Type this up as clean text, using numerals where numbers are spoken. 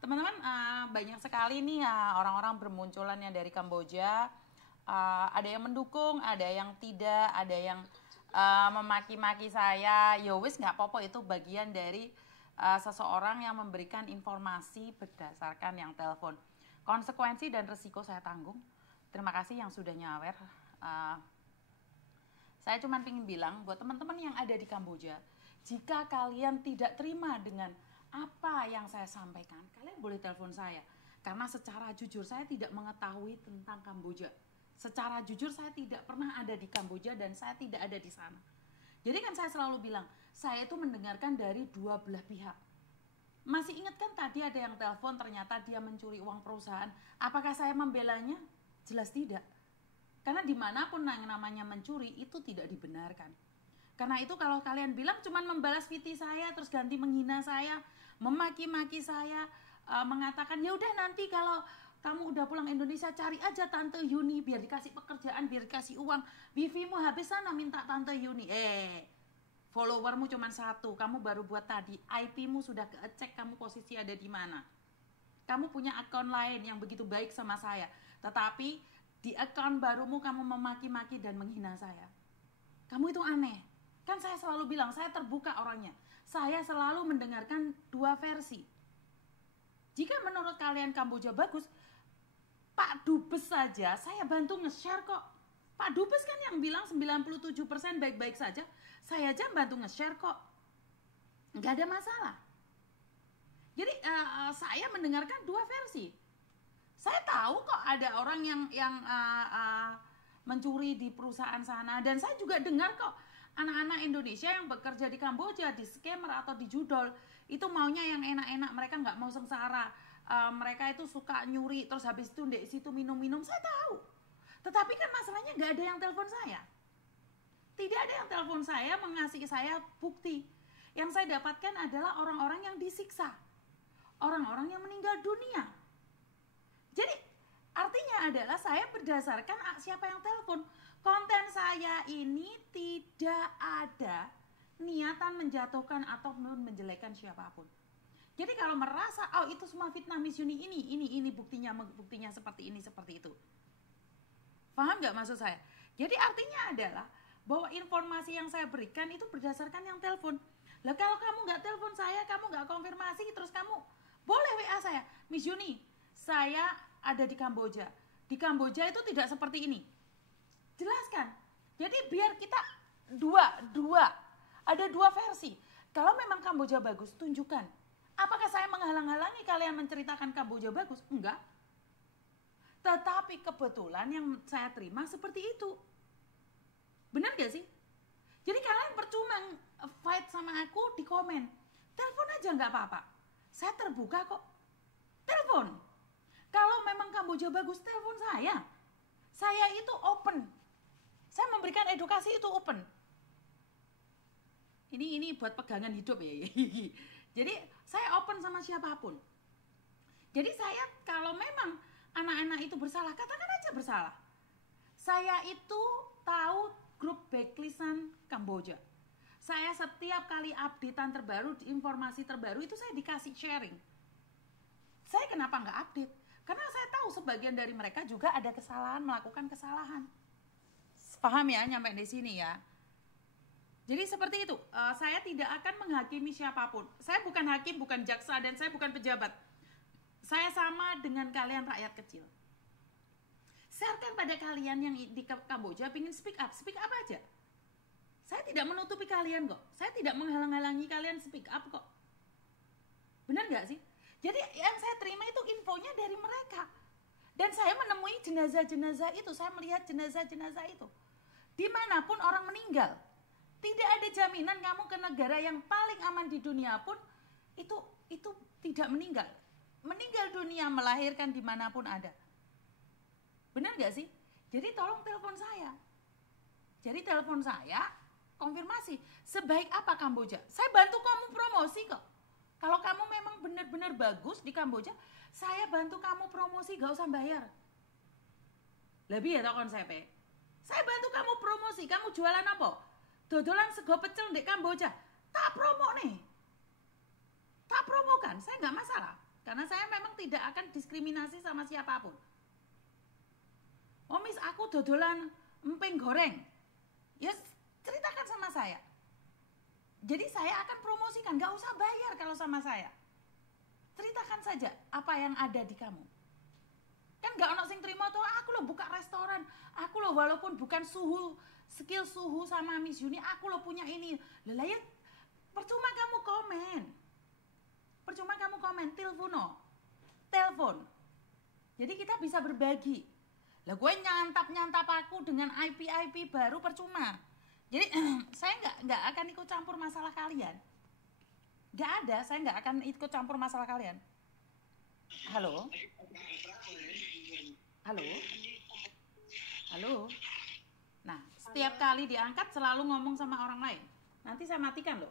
Teman-teman, banyak sekali nih orang-orang bermunculan yang dari Kamboja. Ada yang mendukung, ada yang tidak, ada yang memaki-maki saya. Ya wis, nggak apa-apa, itu bagian dari seseorang yang memberikan informasi berdasarkan yang telepon. Konsekuensi dan resiko saya tanggung. Terima kasih yang sudah nyawer. Saya cuma ingin bilang buat teman-teman yang ada di Kamboja, jika kalian tidak terima dengan apa yang saya sampaikan, kalian boleh telepon saya. Karena secara jujur saya tidak mengetahui tentang Kamboja. Secara jujur saya tidak pernah ada di Kamboja dan saya tidak ada di sana. Jadi kan saya selalu bilang, saya itu mendengarkan dari dua belah pihak. Masih ingat kan tadi ada yang telepon ternyata dia mencuri uang perusahaan. Apakah saya membelanya? Jelas tidak. Karena dimanapun yang namanya mencuri itu tidak dibenarkan. Karena itu kalau kalian bilang cuman membalas VT saya terus ganti menghina saya, memaki-maki saya, mengatakan ya udah nanti kalau kamu udah pulang Indonesia cari aja Tante Yuni biar dikasih pekerjaan, biar dikasih uang. Wifi-mu habis sana minta Tante Yuni. Followermu cuma satu, kamu baru buat tadi, IP-mu sudah kecek kamu posisi ada di mana. Kamu punya akun lain yang begitu baik sama saya, tetapi di akun barumu kamu memaki-maki dan menghina saya. Kamu itu aneh. Kan saya selalu bilang, saya terbuka orangnya. Saya selalu mendengarkan dua versi. Jika menurut kalian Kamboja bagus, Pak Dubes saja saya bantu nge-share kok. Pak Dubes kan yang bilang 97% baik-baik saja. Saya aja bantu nge-share kok. Nggak ada masalah. Jadi saya mendengarkan dua versi. Saya tahu kok ada orang yang mencuri di perusahaan sana. Dan saya juga dengar kok anak-anak Indonesia yang bekerja di Kamboja, di scammer atau di judol, itu maunya yang enak-enak, mereka nggak mau sengsara. Mereka itu suka nyuri, terus habis itu di situ minum-minum, saya tahu. Tetapi kan masalahnya nggak ada yang telepon saya. Tidak ada yang telepon saya mengasih saya bukti. Yang saya dapatkan adalah orang-orang yang disiksa. Orang-orang yang meninggal dunia. Jadi artinya adalah saya berdasarkan siapa yang telepon. Konten saya ini tidak ada niatan menjatuhkan atau menjelekkan siapapun. Jadi kalau merasa oh itu semua fitnah Miss Yuni ini buktinya seperti ini seperti itu. Paham nggak maksud saya? Jadi artinya adalah bahwa informasi yang saya berikan itu berdasarkan yang telepon. Lah kalau kamu nggak telepon saya, kamu nggak konfirmasi, terus kamu boleh WA saya, Miss Yuni, saya ada di Kamboja. Di Kamboja itu tidak seperti ini. Jelaskan. Jadi biar kita ada dua versi. Kalau memang Kamboja bagus, tunjukkan. Apakah saya menghalang-halangi kalian menceritakan Kamboja bagus? Enggak. Tetapi kebetulan yang saya terima seperti itu. Benar gak sih? Jadi kalian percuma fight sama aku di komen. Telepon aja nggak apa-apa. Saya terbuka kok. Telepon. Kalau memang Kamboja bagus, telepon saya. Saya itu open. Saya memberikan edukasi itu open. Ini buat pegangan hidup ya. Jadi saya open sama siapapun. Jadi saya kalau memang anak-anak itu bersalah, katakan aja bersalah. Saya itu tahu grup backlistan Kamboja. Saya setiap kali updatean terbaru, informasi terbaru itu saya dikasih sharing. Saya kenapa nggak update? Karena saya tahu sebagian dari mereka juga ada kesalahan, melakukan kesalahan. Paham ya, nyampe di sini ya. Jadi seperti itu, saya tidak akan menghakimi siapapun. Saya bukan hakim, bukan jaksa, dan saya bukan pejabat. Saya sama dengan kalian rakyat kecil. Sharekan pada kalian yang di Kamboja ingin speak up aja. Saya tidak menutupi kalian kok. Saya tidak menghalang-halangi kalian speak up kok. Benar gak sih? Jadi yang saya terima itu infonya dari mereka. Dan saya menemui jenazah-jenazah itu, saya melihat jenazah-jenazah itu. Dimanapun orang meninggal. Tidak ada jaminan kamu ke negara yang paling aman di dunia pun itu tidak meninggal. Meninggal dunia, melahirkan dimanapun ada. Benar gak sih? Jadi tolong telepon saya. Jadi telepon saya, konfirmasi. Sebaik apa Kamboja? Saya bantu kamu promosi kok. Kalau kamu memang benar-benar bagus di Kamboja, saya bantu kamu promosi, gak usah bayar. Lebih ya tau konsepnya. Saya bantu kamu promosi, kamu jualan apa? Dodolan sego pecel di Kamboja. Tak promo nih. Tak promokan, saya nggak masalah. karena saya memang tidak akan diskriminasi sama siapapun. Oh Miss, aku dodolan emping goreng, ya ceritakan sama saya. Jadi saya akan promosikan, gak usah bayar kalau sama saya. Ceritakan saja apa yang ada di kamu. Kan gak ono sing terima tuh, aku lo buka restoran, aku lo walaupun bukan skill suhu sama Miss Yuni, aku lo punya ini. Lah ya percuma kamu komen, telepon. Jadi kita bisa berbagi. Lah gue nyantap aku dengan IP baru percuma. Jadi saya nggak akan ikut campur masalah kalian. Nggak ada, saya nggak akan ikut campur masalah kalian. Halo? Nah, setiap kali diangkat selalu ngomong sama orang lain. Nanti saya matikan loh.